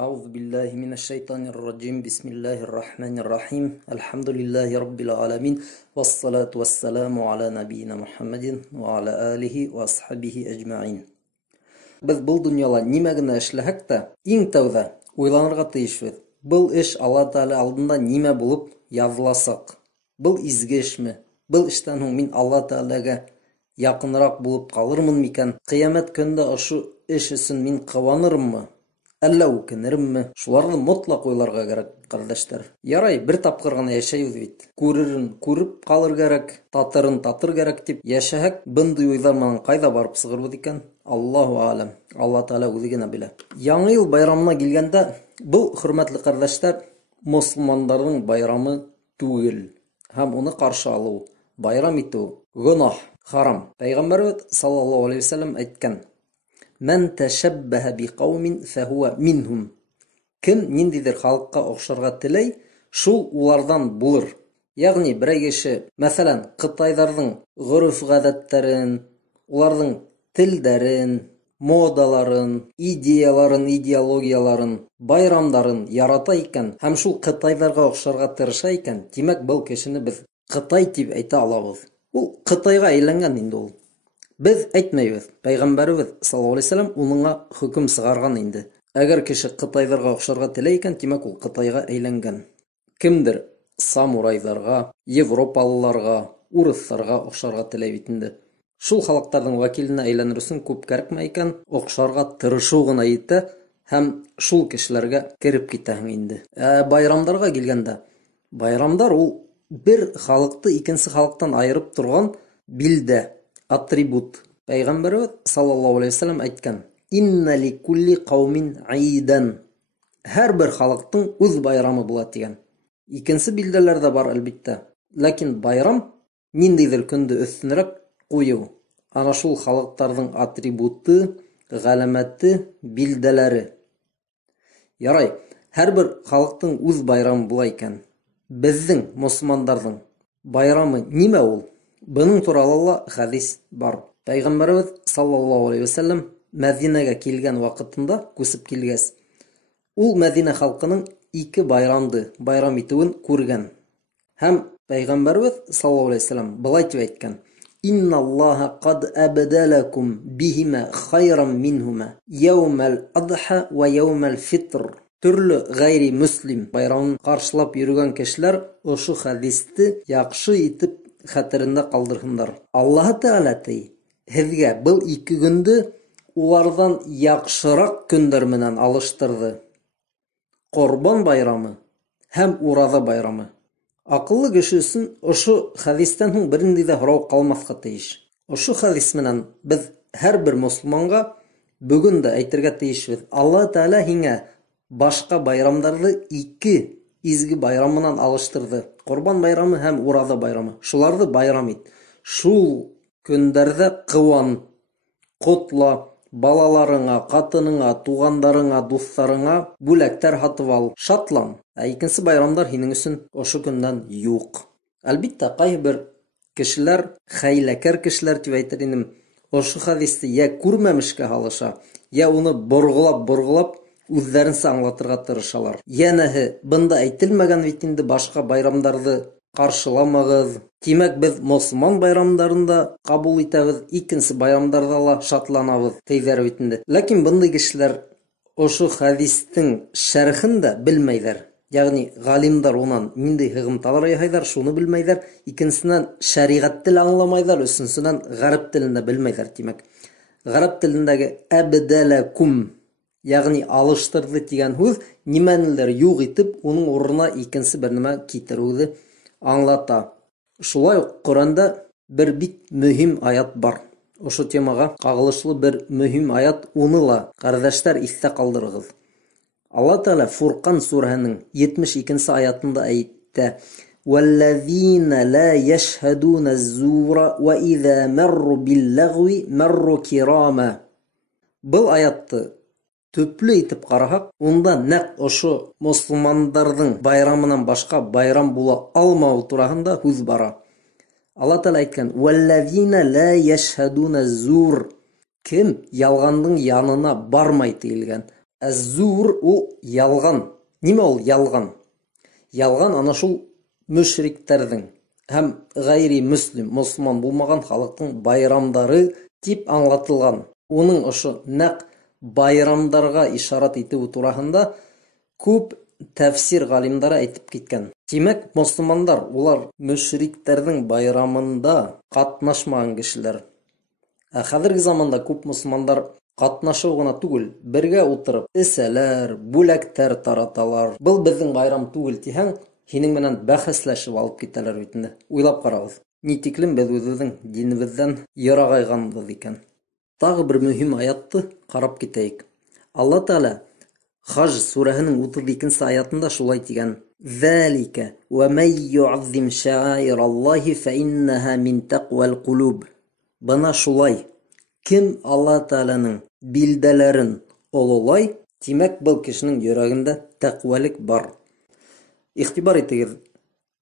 أعوذ بالله من الشيطان الرجيم بسم الله الرحمن الرحيم الحمد لله رب العالمين والصلاة والسلام على نبينا محمد وعلى آله وأصحابه أجمعين. Biz бұл дүнияла ниме генә эшләһәк тә, иң тәүҙә уйланырға тейешбез. Был эш Алла Тәгалә алдында ниме булып яҙыласаҡ? Был изге эшме? Был эштән һуң мин Алла Тәгаләгә яҡыныраҡ булып ҡалырмын микән? Ҡиәмәт көндә ошо эш өсөн мин ҡыуанырммы? Әллә үкенермме? Шуларны мотлаҡ уйларға кәрәк, ҡәрҙәштәр. Ярай, бер тапҡыр ғына йәшәйбеҙ бит. Күререн күреп ҡалыр кәрәк, татырын татыр кәрәк тип йәшәһәк, бындай уйҙар менән ҡайҙа барып сығырбыҙ икән? Аллаһу а'лам. Алла Тәгалә үҙе генә белә. Яңы йыл байрамына килгәндә, был, хөрмәтле ҡәрҙәштәр, мосолмандарҙың байрамы түгел. Һәм уны ҡаршы алыу, байрам итеү гонаһ, харам. Пәйғәмбәрбеҙ саллаллаһу алейхи ва саллям әйткән: Мән тәшәббәһә биҡаумин фәһуә минһум. Кем ниндейҙер халыҡҡа оҡшарға теләй, шул уларҙан булыр. Яғни, берәй кеше, мәҫәлән, Ҡытайҙарҙың ғөрөф-ғәҙәттәрен, уларҙың телдәрен, модаларын, идеяларын, идеологияларын, байрамдарын ярата икән, һәм шул Ҡытайҙарға оҡшарға тырыша икән, тимәк, был кешене беҙ Ҡытай тип әйтә алабыҙ. Ул Ҡытайға әйләнгән инде ул. Беҙ әйтмәйбеҙ. Пәйғәмбәребеҙ саллаллаһу алейхи ва саллям уныңа хөкөм сығарған инде. Әгәр кеше Ҡытайҙарға оҡшарға теләй икән, тимәк, ул Ҡытайға әйләнгән. Кемдер самурайҙарға, европалыларға, урыҫтарға оҡшарға теләй бит инде. Шул халыҡтарҙың вәкиленә әйләнер өсөн күп кәрәкмәй икән, оҡшарға тырышыу ғына етә һәм шул кешеләргә кереп китәһең инде. Байрамдарға килгәндә, байрамдар ул бер халыҡты икенсе халыҡтан айырып торған билдә, атрибут. Пәйғәмбәрбеҙ саллаллаһу алейхи ва саллям әйткән: Инна ли кулли ҡаумин айдан. Һәр бер халыҡтың үҙ байрамы була тигән. Икенсе билдәләр дә бар, әлбиттә. Ләкин байрам ниндәйҙер көндө өҫтөнөрәк ҡуйыу. Ана шул халыҡтарҙың атрибуты, ғәләмәте, билдәләре. Ярай, һәр бер халыҡтың үҙ байрамы була икән. Беҙҙең, мосолмандарҙың байрамы нимә ул? Бының туралы ла хәдис бар. Пәйғәмбәрбеҙ саллаллаһу алейхи ва саллям Мәҙинәгә килгән ваҡытында, күсеп килгәс, ул Мәҙинә халҡының ике байрамды байрам итеүен күргән. Һәм Пәйғәмбәрбеҙ саллаллаһу алейхи ва саллям былай тип әйткән: Инна Аллаһа ҡад әбдәләкум бихима хайран минһума яумәл адха ва яумәл фитр. Төрлө ғәйри мөслим байрамын ҡаршылап йөрөгән кешеләр ошо хәдисте яҡшы итеп хәтерендә ҡалдырһындар. Аллаһы Тәгалә ти, һеҙгә был ике көндө уларҙан яҡшыраҡ көндәр менән алыштырҙы. Ҡорбан байрамы һәм ураҙа байрамы. Аҡыллы кеше өсөн ошо хәдистән һуң бер ниндәй ҙә һорау ҡалмаҫҡа тейеш. Ошо хәдис менән беҙ һәр бер мосолманға бөгөн дә әйтергә тейешбеҙ: Алла Тәгалә һиңә башҡа байрамдарҙы ике изге байрам менән алыштырҙы. Ҡорбан байрамы һәм ураҙа байрамы. Шуларҙы байрам ит. Шул көндәрҙә ҡыуан, ҡотла, балаларыңа, ҡатыныңа, туғандарыңа, дуҫтарыңа бүләктәр һатып ал, шатлан. Икенсе байрамдар һинең өсөн ошо көндән юҡ. Әлбиттә, ҡайһы бер кешеләр, хәйләкәр кешеләр тип әйтер инем, ошо хәдисте йә күрмәмешкә һалыша, йә уны борғолап үҙҙәренсә аңлатырға тырышалар. Йәнәһе, бында әйтелмәгән бит инде башҡа байрамдарҙы ҡаршыламағыҙ. Тимәк, беҙ мосолман байрамдарында ҡабул итәбеҙ, икенсе байрамдарҙа ла шатланабыҙ, тейҙәр бит инде. Ләкин бындай кешеләр ошо хәдистең шәрхен дә белмәйҙәр. Яғни, ғалимдар унан ниндәй һығымталар яһайҙар, шуны белмәйҙәр. Икенсенән, шәриғәтте лә аңламайҙар, өсөнсөнән, ғәрәп телен дә белмәйҙәр. Тимәк, ғәрәп телендәге әбдәләкум, яғни алыштырҙы тигән һүҙ нимәнелер юҡ итеп, уның урынына икенсе бер нәмә китереүҙе аңлата. Шулай уҡ Ҡөрьәндә бер бик мөһим аят бар. Ошо темаға ҡағылышлы бер мөһим аят, уны ла, ҡәрҙәштәр, иҫтә ҡалдырығыҙ. Алла Тәгалә Фурҡан сүрәһенең 72-нсе аятында әйтә: وَالَّذِينَ لَا يَشْهَدُونَ الزُّورَ وَإِذَا مَرُّوا بِاللَّغْوِ مَرُّوا كِرَامًا. Был аятты төплө итеп ҡараһаҡ, унда нәҡ ошо мосолмандарҙың байрамынан башҡа байрам була алмауы тураһында һүҙ бара. Алла Тәгалә әйткән: وَالَّذِينَ لَا يَشْهَدُونَ الزُّورَ. Кем ялғандың янына бармай тиелгән. Әз-зур ул ялган. Нимә ул ялган? Ялган ана шул мөшриктердин һәм гайри мусламан булмаган халыктың байрамдары дип аңлатылган. Уның ошо нәкъ байрамдарга ишарат итү турасында күп тәфсир галимдары әйтеп киткән. Димәк, мусламандар улар мөшриктердин байрамында катнашмаган кешеләр. Хәзерге заманда күп мусламандар катнашып гына түгел, бергә утырып эсәләр, бүләктәр тараталар. Был безнең байрам түгел дисәң, һинең менән бәхәсләшеп алып китәләр бит инде. Уйлап карагыз. Ни тиклем без үзебезнең динебездән ярагайганбыз икән. Тагы бер мөһим аятты карап китәйек. Алла Таала Хаж сүрәһенең 32-нче аятында шулай дигән: "Залика ва май ю'аззим ша'аираллаһи фа иннаха мин тaqwal qulub." Бына шулай. Кем Алла Тааланың билдәләрен олылай, димәк, был кешенең йөрәгендә тәкъвалык бар. Ихтибар итегез.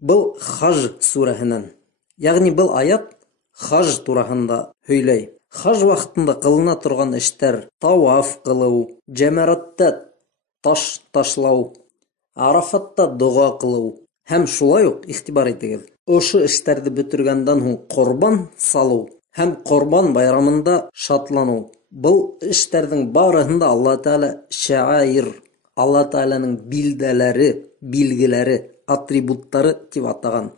Был Хаж сүрәһеннән. Ягъни был аят Хаж турасында һөйләй. Хаж вакытында кылына торган эштәр: таваф кылу, җәмәратта таш ташлау, Арафатта дуга кылу һәм шулай ук ихтибар итегез. Ошо эшләрне бетергәндән һуң корбан салу һәм корбан байрамында шатлану. Был эшләрнең барыһында Алла Таала шаир, Алла Тааланың билдәләре, билгеләре, атрибуттары дип атаган.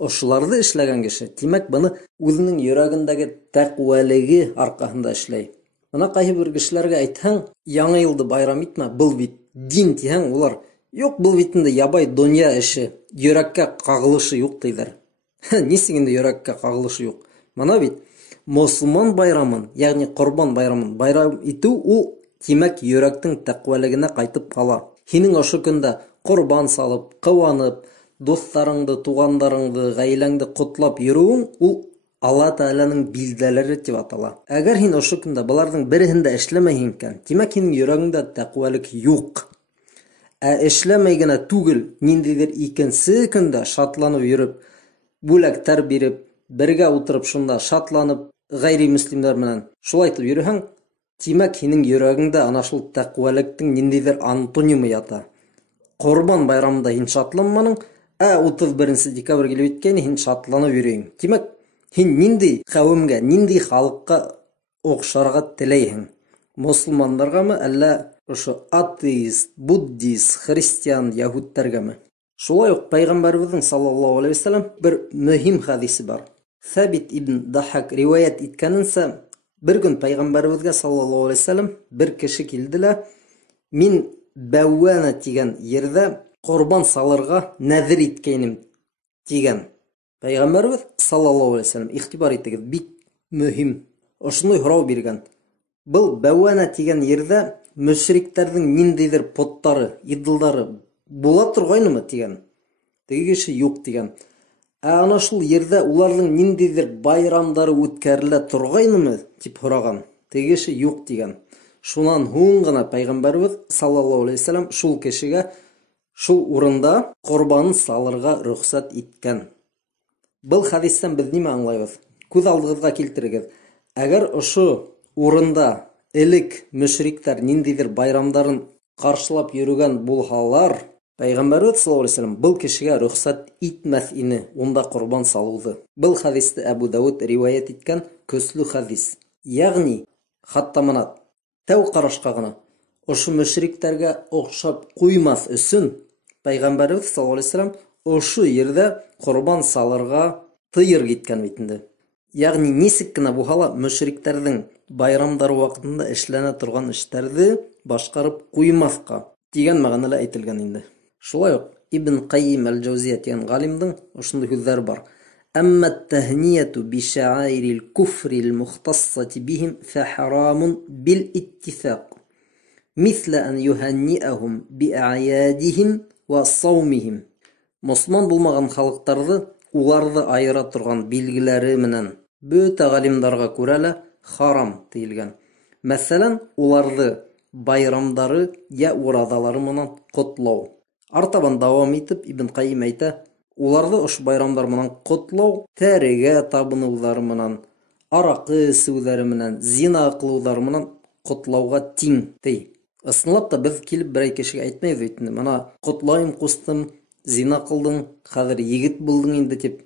Ошоларны эшләгән кеше, димәк, буны үзенең йөрәгендәге тәкъвалыгы аркасында эшләй. Менә кайсы бер кешеләргә әйтһәң, яңа елды байрам итмә, был бит дин дисәң, улар юк, был бит инде ябай дөнья эше, йөрәккә кагылышы юк диләр. Нисек инде йөрәккә кагылышы юк? Менә бит мусламан байрамын, ягъни корбан байрамын байрам итү ул димәк йөрәктең тәкъвалыгына кайтып кала. Һинең ошо көндә корбан салып, кыланып, достарыңды, тугандарыңды, гаиләңде котлап йөрүең ул Алла Тааланың билдәләре дип атала. Әгәр һин ошо көндә буларның береһен дә эшләмәйһең икән, димәк һинең йөрәгеңдә тәкъвалык юк. Эшләмәй генә түгел, ниндидер икенче көндә шатланып йөреп, бүләктәр биреп, бергә утырып шунда шатланып, гайри муслимнар белән шулай итеп йөрһәң, димәк һинең йөрәгеңдә ана шул тәкъвалыктың ниндидер антонимы ята. Корбан байрамында һин шатланманың, 31 декабрь килеп иткән, һин шатланып йөрәң. Димәк, һин нинди кавемгә, нинди халыкка охшарга теләйһең? Мусламандаргамы, әллә ошо атеист, буддист, христиан, яһүдтәргәме? Шулай ук Пайгамбарыбызның саллаллаһу алейхи ва саллям бер мөһим хадисе бар. Сабит ибн Дахак риваят иткәненсә, бер көн Пайгамбарыбызга саллаллаһу алейхи ва саллям бер кеше килде, мин Бәввана дигән ердә корбан салырга нәзер иткәнем дигән. Пайгамбарыбыз саллаллаһу алейхи ва саллям, ихтибар итегез, бик мөһим. Ошондый һорау биргән. Был Бәввана дигән ердә мөшриктердин ниндидер поттары, идолдары була торгайнымы дигән. Теге кеше юк дигән. Ана шул ердә уларның ниндидер байрамдары үткәрелә торгайнымы дип һораган. Теге кеше юк дигән. Шуннан һуң гына Пайгамбарыбыз саллаллаһу алейхи ва саллям шул кешегә шул урында корбанын салырга рөхсәт иткән. Был хадистан без нимә аңлайбыз? Күз алдыгызга килтерегез. Әгәр ошо урында элек мөшриктәр ниндидер байрамдарын каршылап йөргән булһалар, Пайгамбарыбыз саллаллаһу алейхи ва саллям был кешегә рөхсәт итмәс ине унда корбан салуды. Был хадисты Әбу Дауд риваят иткән көсле хадис. Ягъни, хатта мына тәү карашка гына ошо мөшриктәргә охшап куймас өчен Пайгамбарыбыз саллаллаһу алейхи ва саллям ошо ердә корбан салырга тыйыр киткән бит инде. Ягъни нисек кенә булһа, мөшриктәрнең байрамдары вакытында эшләнә торган эшләрне башкарып куймаска дигән мәгънәлә әйтелгән инде. Шулай ук Ибн Кайим әл-Җаузия дигән галимның ошондый сүзләре бар. أما التهنية بشعائر الكفر المختصة بهم فحرام بالاتفاق مثل أن يهنئهم بأعيادهم وصومهم. Мусман булмаган халыктарны уларны айыра торган билгеләре менән бөтә галимнарга күрә лә харам тиелгән. Мәсәлән, уларны байрамдары я уразалары менән котлау. Артабан дәвам итеп Ибн Кайим әйтә, уларны ошо байрамдар менән котлау тәрегә табынуулары менән, аракы эсүләре менән, зина кылуулары менән котлауга тиң. Ысынлап та без килеп берәй кешегә әйтмәйбез бит инде. Мана котлайым кустым, зина кылдың, хәзер егет булдың инде дип.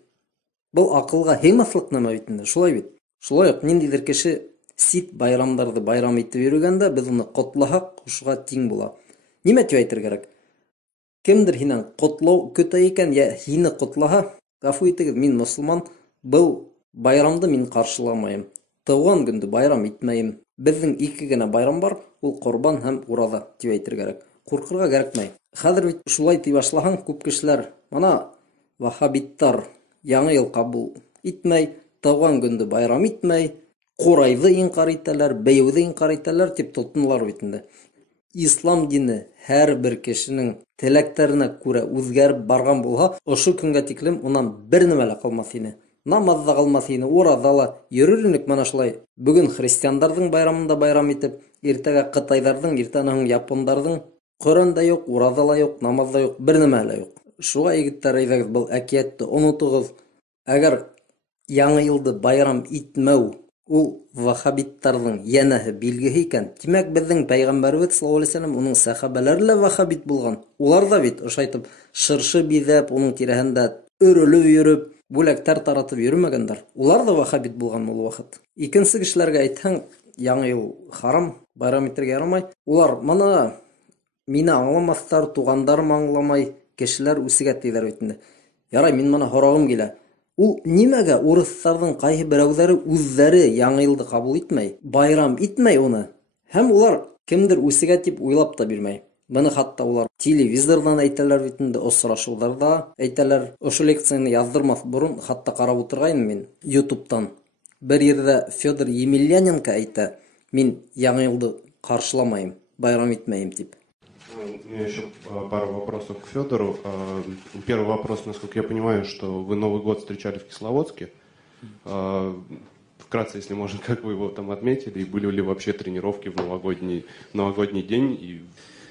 Бұл ақылға һыймаслык нәмә бит инде, шулай бит. Шулай ук ниндидер кеше сит байрамдарды байрам итеп йөргәндә, без уны котлаһак, шуга тиң була. Нимә дип әйтергә кирәк? Кемдер һинән котлау көтә икән, я һине котлаһа, гафу итегез, мин мусулман, был байрамды мин каршыламайм. Тыуган көндө байрам итмәйм. Безнең ике генә байрам бар, ул Корбан һәм Ураза дип әйтергә кирәк. Куркырга кирәкмәй. Хәзер бит шулай ди башлаһаң, күп кешеләр, мана вахабиттар яңа ел кабул итмәй, тыуган көндө байрам итмәй, Курайҙы инҡар итәләр, бейеүҙе инҡар итәләр дип тотонолар бит инде. Ислам дине һәр бер кешенең теләктәренә күрә үҙгәреп барган булһа, ошо көнгә тиклем унан бер нәмә лә калмаҫ ине. Намаҙ ҙа калмаҫ ине, ураҙала йөрөр инек мана шулай. Бөгөн христиандарҙың байрамында байрам итеп, иртәгә ҡытайҙарҙың, иртәнән япондарҙың Ҡөрьән дә юҡ, ураҙа ла юҡ, намаҙ да юҡ, бер нәмә лә юҡ. Шуға егеттәр, әйҙәгеҙ, был әкиәтте онотоғоҙ. Әгәр яңы йылды байрам итмәү ул вахабиттарҙың йәнәһе билгеһе икән, тимәк беҙҙең пәйғәмбәребеҙ саллаллаху алейһи ва саллям, уның сәхәбәләре лә вахабит булған. Улар да бит ошайтып шыршы биҙәп, уның тирәһендә өрөлөп йөрөп, бүләктәр таратып йөрөмәгәндәр. Улар да вахабит булған ул ваҡыт. Икенсе кешеләргә әйтһәң, яңы йыл харам, байрам итергә ярамай. Улар мана мине аңламаҫтар, туғандарым аңламай, кешеләр үсегә тиҙәр бит инде. Ярай, мин мана һорағым килә. Ул нимәгә урыҫтарҙың ҡайһы берәүҙәре үҙҙәре яңы йылды ҡабул итмәй, байрам итмәй уны, һәм улар кемдер үсегә тип уйлап та бирмәй. Быны хатта улар телевизорҙан әйтәләр бит инде, осрашыуҙарҙа әйтәләр. Ошо лекцияны яҙҙырмаҫ борон хатта ҡарап ултырғайным мин YouTube'тан. Бер ерҙә Федор Емельяненко әйтә, мин яңы йылды ҡаршыламайым, байрам итмәйем тип. У меня еще пару вопросов к Федору. Первый вопрос, насколько я понимаю, что вы Новый год встречали в Кисловодске. Вкратце, если можно, как вы его там отметили, и были ли вообще тренировки в новогодний день и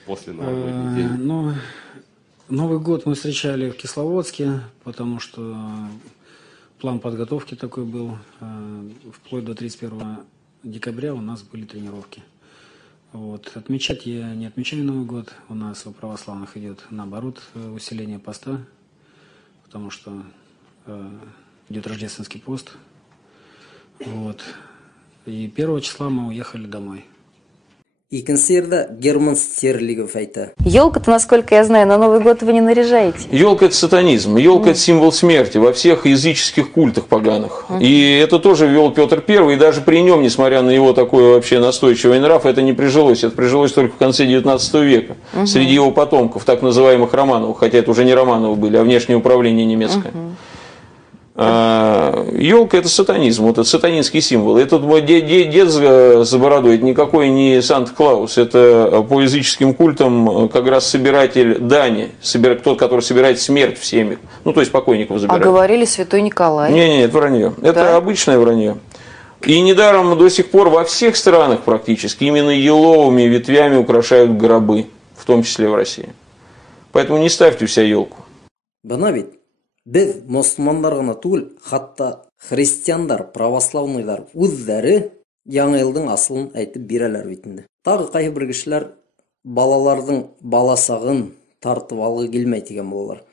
после новогодний день? Ну, Новый год мы встречали в Кисловодске, потому что план подготовки такой был. Вплоть до 31 декабря у нас были тренировки. Вот. Отмечать я не отмечаю Новый год. У нас у православных идет, наоборот, усиление поста, потому что идет рождественский пост. Вот. И 1 числа мы уехали домой. Икенсе ердә Герман Стерлигов әйтә. Елка-то, насколько я знаю, на Новый год вы не наряжаете. Елка – это сатанизм, елка – это символ смерти во всех языческих культах поганых. И это тоже ввел Петр I, и даже при нем, несмотря на его такой вообще настойчивый нрав, это не прижилось. Это прижилось только в конце 19 века, среди его потомков, так называемых Романовых, хотя это уже не Романовы были, а внешнее управление немецкое. Елка – это сатанизм, вот это сатанинский символ. Этот мой дед с бородой, это никакой не Санта-Клаус, это по языческим культам как раз собиратель дани, тот, который собирает смерть в семьях, ну то есть покойников забирает. А говорили Святой Николай. Не, это вранье, это обычное вранье. И недаром до сих пор во всех странах практически именно еловыми ветвями украшают гробы, в том числе в России. Поэтому не ставьте у себя елку. Беҙ мосолмандар ғына түгел, хатта христиандар, православныйҙар үҙҙәре яңы йылдың асылын әйтеп бирәләр бит инде. Тағы ҡайһы бер кешеләр балаларҙың баласағын тартып алғы килмәй тигән булалар.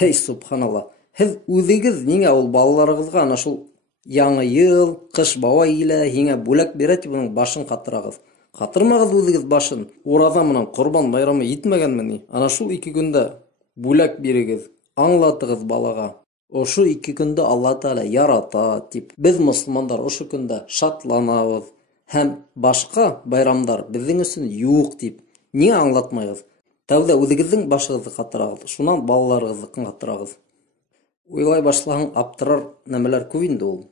Һей, субханалла, һеҙ үҙегеҙ ниңә ул балаларығыҙға ана шул яңы йыл, ҡыш бауай килә, һиңә бүләк бирә тип уның башын ҡатырағыҙ. Ҡатырмағыҙ үҙегеҙ башын. Ураҙа менән Ҡорбан байрамы етмәгәнме ни? Ана шул 2 көндә бүләк бирегеҙ. Аңлатығыҙ балаға. Ошо 2 көндө Алла Таала ярата тип. Беҙ мосолмандар ошо көндә шатланабыҙ. Һәм башҡа байрамдар беҙҙең өсөн юҡ тип. Ниңә аңлатмайығыҙ? Тәүҙә үҙегеҙҙең башығыҙҙы ҡатырағыҙ, шунан балаларығыҙҙы ҡатырағыҙ. Уйлай башлаһаң, аптырар нәмәләр күп инде ул.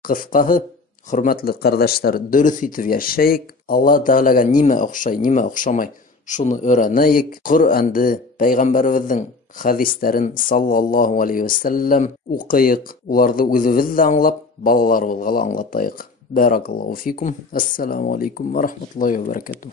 Ҡыҫҡаһы, хөрмәтле ҡәрҙәштәр, дөрөҫ итеп йәшәйек. Алла Таалага нимә оҡшай, нимә оҡшамай, шуны өйрәнәйек. Ҡөрьәнде, пәйғәмбәребеҙҙең хәдистәрен саллаллаху алейхи ва саллям уҡыйыҡ. Уларҙы үҙебеҙ ҙә аңлап, балаларыбыҙға ла аңлатайыҡ. Баракаллаху фикум. Ассаламу алейкум ва рахматуллахи ва баракатуһ.